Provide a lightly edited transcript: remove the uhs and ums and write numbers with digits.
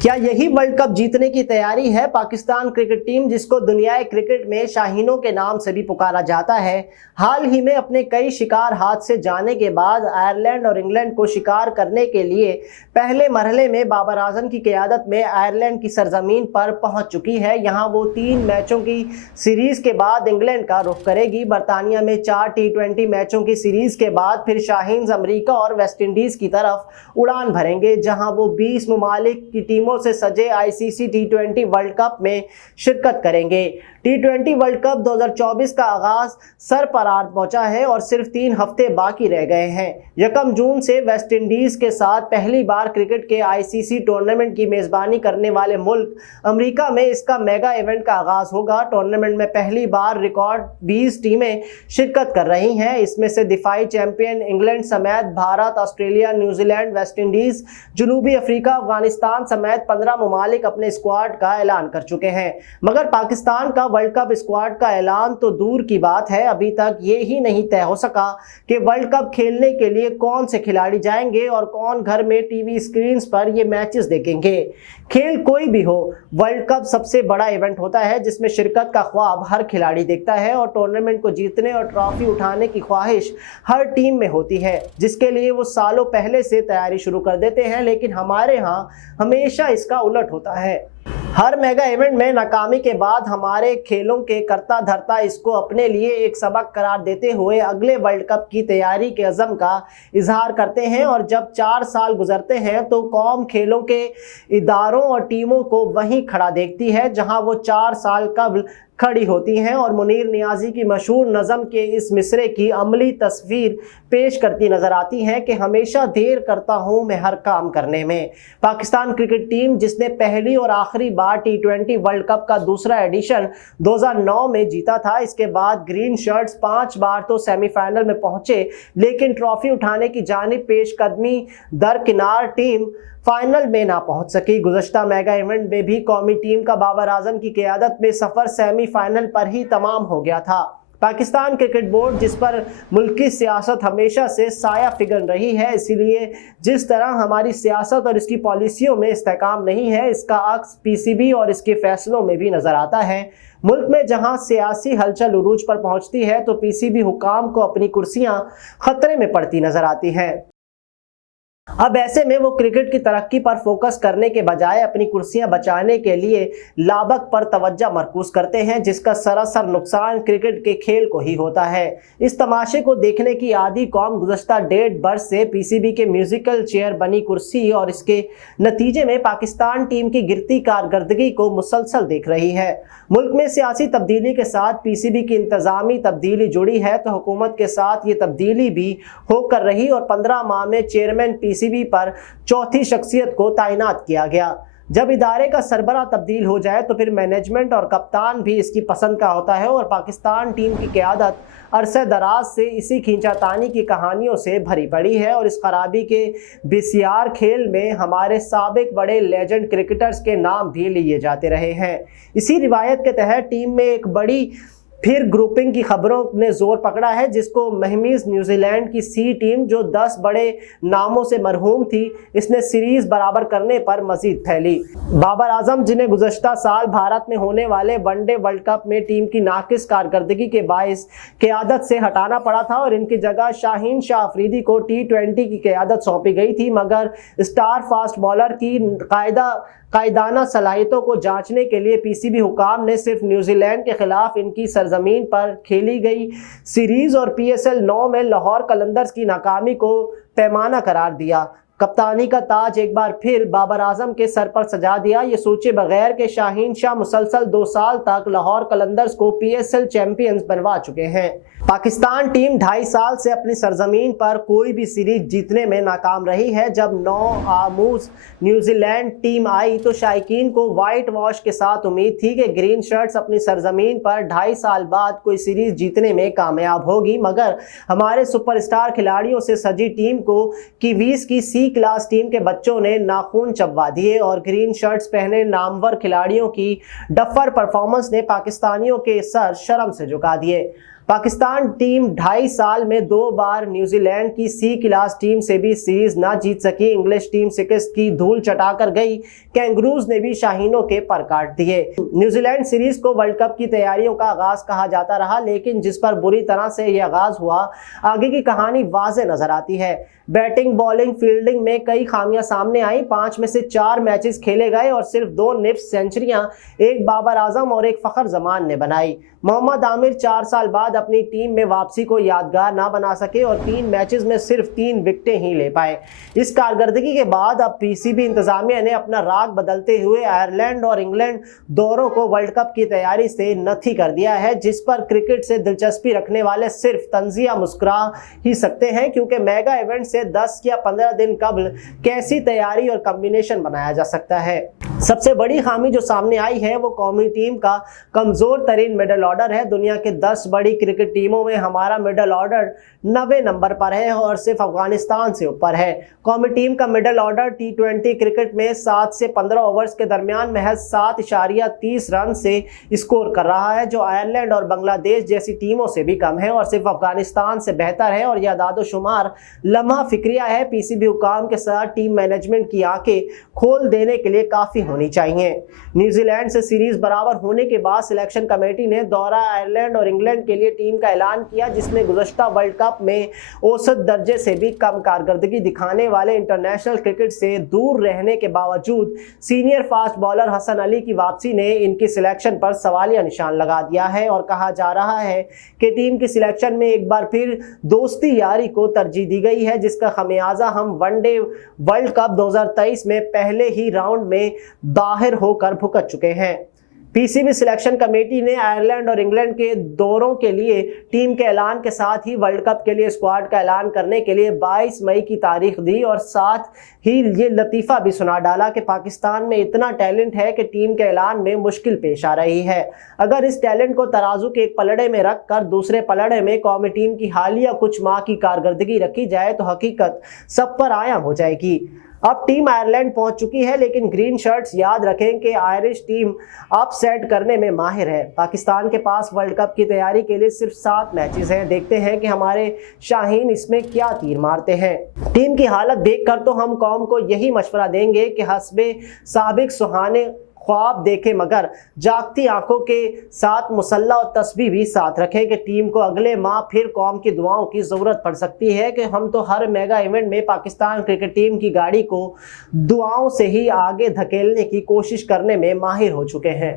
क्या यही world cup जीतने की तैयारी है पाकिस्तान क्रिकेट टीम, जिसको दुनियाई क्रिकेट में शाहीनों के नाम से भी पुकारा जाता है? हाल ही में अपने कई शिकार हाथ से जाने के बाद आयरलैंड और इंग्लैंड को शिकार करने के लिए पहले मरहले में बाबर आजम की क़यादत में आयरलैंड की सरजमीन पर पहुंच चुकी है। यहां वो 3 मैचों की सीरीज के बाद इंग्लैंड का रुख करेगी। बरतानिया में 4 T20 मैचों की सीरीज के बाद फिर शाहीन्स अमेरिका और वेस्ट इंडीज की तरफ उड़ान भरेंगे, जहां वो 20 ममालिक की टीमों से सजे ICC T20 वर्ल्ड कप में शिरकत करेंगे। T20 वर्ल्ड कप 2024 का आगाज सर पर आ पहुंचा है और सिर्फ 3 हफ्ते बाकी रह गए हैं। 1 जून से वेस्ट इंडीज के साथ पहली बार क्रिकेट के ICC टूर्नामेंट की मेजबानी करने वाले मुल्क अमेरिका में इसका मेगा इवेंट का आगाज होगा। टूर्नामेंट में पहली बार रिकॉर्ड 20 टीमें शिरकत कर रही हैं। इसमें से दिफाई चैंपियन इंग्लैंड समेत Bharat, Australia, New Zealand, West Indies, जनूबी अफ्रीका, अफगानिस्तान समेत 15 ममालिक अपने स्क्वाड का ऐलान कर चुके हैं। मगर पाकिस्तान का वर्ल्ड कप स्क्वाड का ऐलान तो दूर की बात है, अभी तक ये ही नहीं तय हो सका कि वर्ल्ड कप खेलने के लिए कौन से खिलाड़ी जाएंगे और कौन घर में टीवी स्क्रीन्स पर ये मैचेस देखेंगे। खेल कोई भी हो, वर्ल्ड कप सबसे बड़ा इवेंट होता है जिसमें शिरकत का ख्वाब हर खिलाड़ी देखता है और टूर्नामेंट को जीतने और ट्रॉफी उठाने की ख्वाहिश हर टीम में होती है, जिसके लिए वो सालों पहले से तैयारी शुरू कर देते हैं। लेकिन हमारे यहाँ हमेशा इसका उलट होता है। हर मेगा इवेंट में नाकामी के बाद हमारे खेलों के करता धरता इसको अपने लिए एक सबक करार देते हुए अगले वर्ल्ड कप की तैयारी के अज़म का इजहार करते हैं और जब 4 साल गुजरते हैं तो कौम खेलों के इदारों और टीमों को वहीं खड़ा देखती है जहां वो 4 साल कबल खड़ी होती हैं और मुनीर नियाज़ी की मशहूर नज़म के इस मिसरे की अमली तस्वीर पेश करती नजर आती हैं कि हमेशा देर करता हूं मैं हर काम करने में। पाकिस्तान क्रिकेट टीम, जिसने पहली और आखिरी बार T20 वर्ल्ड कप का दूसरा एडिशन 2009 में जीता था, इसके बाद ग्रीन शर्ट्स 5 बार तो सेमीफाइनल में पहुंचे, लेकिन ट्रॉफी उठाने की जानिब पेशकदमी दरकिनार टीम फाइनल में ना पहुंच सकी। गुज़श्ता मेगा इवेंट में भी कौमी टीम का बाबर आजम की क़यादत में सफ़र सेमीफाइनल पर ही तमाम हो गया था। पाकिस्तान क्रिकेट बोर्ड, जिस पर मुल्की सियासत हमेशा से साया फिगर रही है, इसीलिए जिस तरह हमारी सियासत और इसकी पॉलिसियों में इस्तेकाम नहीं है, इसका अक्स PCB और इसके फैसलों में भी नज़र आता है। मुल्क में जहां सियासी हलचल उरूज पर पहुंचती है तो PCB हुकाम को अपनी कुर्सियां खतरे में पड़ती नजर आती हैं। अब ऐसे में वो क्रिकेट की तरक्की पर फोकस करने के बजाय अपनी कुर्सियां बचाने के लिए लाबक पर तवज्जो मरकूज करते हैं, जिसका सरासर नुकसान क्रिकेट के खेल को ही होता है। इस तमाशे को देखने की आदी कौम गुज़श्ता 1.5 बरस से PCB के म्यूजिकल चेयर बनी कुर्सी और इसके नतीजे में पाकिस्तान टीम की गिरती कारकर्दगी को मुसलसल देख रही है। मुल्क में सियासी तब्दीली के साथ PCB की इंतजामी तब्दीली जुड़ी है तो हुकूमत के साथ ये तब्दीली भी होकर रही और 15 माह में चेयरमैन PCB पर चौथी शख्सियत को तैनात किया गया। जब इदारे का सरबरा तब्दील हो जाए तो फिर मैनेजमेंट और कप्तान भी इसकी पसंद का होता है और पाकिस्तान टीम की क़यादत अरसे दराज से इसी खींचातानी की कहानियों से भरी पड़ी है और इस खराबी के बिसियार खेल में हमारे साबिक बड़े लेजेंड क्रिकेटर्स के नाम भी लिए जाते रहे हैं। इसी रिवायत के तहत टीम में एक बड़ी फिर ग्रुपिंग की खबरों ने जोर पकड़ा है, जिसको महमीज न्यूजीलैंड की C टीम, जो 10 बड़े नामों से मरहूम थी, इसने सीरीज बराबर करने पर मजीद फैली। बाबर आजम, जिन्हें गुज़श्ता साल भारत में होने वाले वनडे वर्ल्ड कप में टीम की नाकिस कारकर्दगी के बायस क़यादत से हटाना पड़ा था और इनकी जगह शाहीन शाह अफरीदी को T20 की क़यादत सौंपी गई थी, मगर स्टार फास्ट बॉलर की कायदाना सलाहियतों को जांचने के लिए PCB हुकाम ने सिर्फ न्यूजीलैंड के खिलाफ इनकी सरजमीन पर खेली गई सीरीज और PSL 9 में लाहौर कलंदर्स की नाकामी को पैमाना करार दिया। कप्तानी का ताज एक बार फिर बाबर आजम के सर पर सजा दिया, ये सोचे बगैर कि शाहीन शाह मुसलसल 2 साल तक लाहौर कलंदर्स को PSL चैंपियंस बनवा चुके हैं। पाकिस्तान टीम 2.5 साल से अपनी सरजमीन पर कोई भी सीरीज जीतने में नाकाम रही है। जब 9 आमूज न्यूजीलैंड टीम आई तो शायकीन को वाइट वॉश के साथ उम्मीद थी कि ग्रीन शर्ट्स अपनी सरजमीन पर 2.5 साल बाद कोई सीरीज जीतने में कामयाब होगी, मगर हमारे सुपरस्टार खिलाड़ियों से सजी टीम को कीवीज की C क्लास टीम के बच्चों ने नाखून चबवा दिए और ग्रीन शर्ट्स पहने नामवर खिलाड़ियों की डफर परफॉर्मेंस ने पाकिस्तानियों के सर शर्म से झुका दिए। पाकिस्तान टीम 2.5 साल में 2 बार न्यूजीलैंड की सी क्लास टीम से भी सीरीज ना जीत सकी। इंग्लिश टीम शिकस्त की धूल चटाकर गई। कैंगरूज ने भी शाहीनों के पर काट दिए। न्यूजीलैंड सीरीज को वर्ल्ड कप की तैयारियों का आगाज कहा जाता रहा, लेकिन जिस पर बुरी तरह से यह आगाज हुआ, आगे की कहानी वाज़े नजर आती है। बैटिंग, बॉलिंग, फील्डिंग में कई खामियां सामने आई। 5 में से 4 मैचेस खेले गए और सिर्फ 2 निफ्स सेंचुरियां एक बाबर आजम और एक फखर जमान ने बनाई। मोहम्मद आमिर 4 साल बाद अपनी टीम में वापसी को यादगार ना बना सके और 3 मैचेस में सिर्फ 3 विकेटें ही ले पाए। इस कारकर्दगी के बाद अब पीसीबी इंतजामिया ने अपना राग बदलते हुए आयरलैंड और इंग्लैंड दौरों को वर्ल्ड कप की तैयारी से नथी कर दिया है, जिस पर क्रिकेट से दिलचस्पी रखने वाले सिर्फ तंजिया मुस्कुरा ही सकते हैं, क्योंकि मेगा इवेंट से 10 या 15 दिन कबल कैसी तैयारी और कॉम्बिनेशन बनाया जा सकता है। सबसे बड़ी खामी जो सामने आई है वो कौमी टीम का कमजोर तरीन मिडल ऑर्डर है। दुनिया के 10 बड़ी क्रिकेट टीमों में हमारा मिडल ऑर्डर 90 नंबर पर है और सिर्फ अफगानिस्तान से ऊपर है। कौमी टीम का मिडल ऑर्डर T20 क्रिकेट में 7 से 15 ओवर्स के दरमियान महज 7.30 रन से स्कोर कर रहा है, जो आयरलैंड और बांग्लादेश जैसी टीमों से भी कम है और सिर्फ अफगानिस्तान से बेहतर है। और यह दादोशुमार लम्हा फिक्रिया है। पीसीबी हुकाम के साथ टीम मैनेजमेंट की आंखें खोल देने के लिए काफी होनी चाहिए। न्यूजीलैंड से सीरीज बराबर होने के बाद सिलेक्शन कमेटी ने दौरा आयरलैंड और इंग्लैंड के लिए टीम का ऐलान किया, जिसमें गुज़श्ता वर्ल्ड कप में औसत दर्जे से भी कम कारकर्दगी दिखाने वाले इंटरनेशनल क्रिकेट से दूर रहने के बावजूद senior fast bowler Hasan Ali की वापसी ने इनकी सिलेक्शन पर सवालिया निशान लगा दिया है। और कहा जा रहा है कि टीम की सिलेक्शन में एक बार फिर दोस्ती यारी को तरजीह दी गई है, जिसका खमियाजा हम वनडे वर्ल्ड कप 2023 में पहले ही राउंड में बाहर होकर भुगत चुके हैं। पीसीबी सिलेक्शन कमेटी ने आयरलैंड और इंग्लैंड के दौरों के लिए टीम के ऐलान के साथ ही वर्ल्ड कप के लिए स्क्वाड का ऐलान करने के लिए 22 मई की तारीख दी और साथ ही ये लतीफ़ा भी सुना डाला कि पाकिस्तान में इतना टैलेंट है कि टीम के ऐलान में मुश्किल पेश आ रही है। अगर इस टैलेंट को तराजू के एक पलड़े में रख कर दूसरे पलड़े में कौमी टीम की हालिया कुछ माह की कारकर्दगी रखी जाए तो हकीकत सब पर आया हो जाएगी। अब टीम आयरलैंड पहुंच चुकी है, लेकिन ग्रीन शर्ट्स याद रखें कि आयरिश टीम अपसेट करने में माहिर है। पाकिस्तान के पास वर्ल्ड कप की तैयारी के लिए सिर्फ 7 मैचेस हैं। देखते हैं कि हमारे शाहीन इसमें क्या तीर मारते हैं। टीम की हालत देखकर तो हम कौम को यही मशवरा देंगे कि हस्बे साबिक सुहाने ख्वाब देखें, मगर जागती आंखों के साथ मुसल्ला और तस्बीह भी साथ रखें कि टीम को अगले माह फिर कौम की दुआओं की ज़रूरत पड़ सकती है। कि हम तो हर मेगा इवेंट में पाकिस्तान क्रिकेट टीम की गाड़ी को दुआओं से ही आगे धकेलने की कोशिश करने में माहिर हो चुके हैं।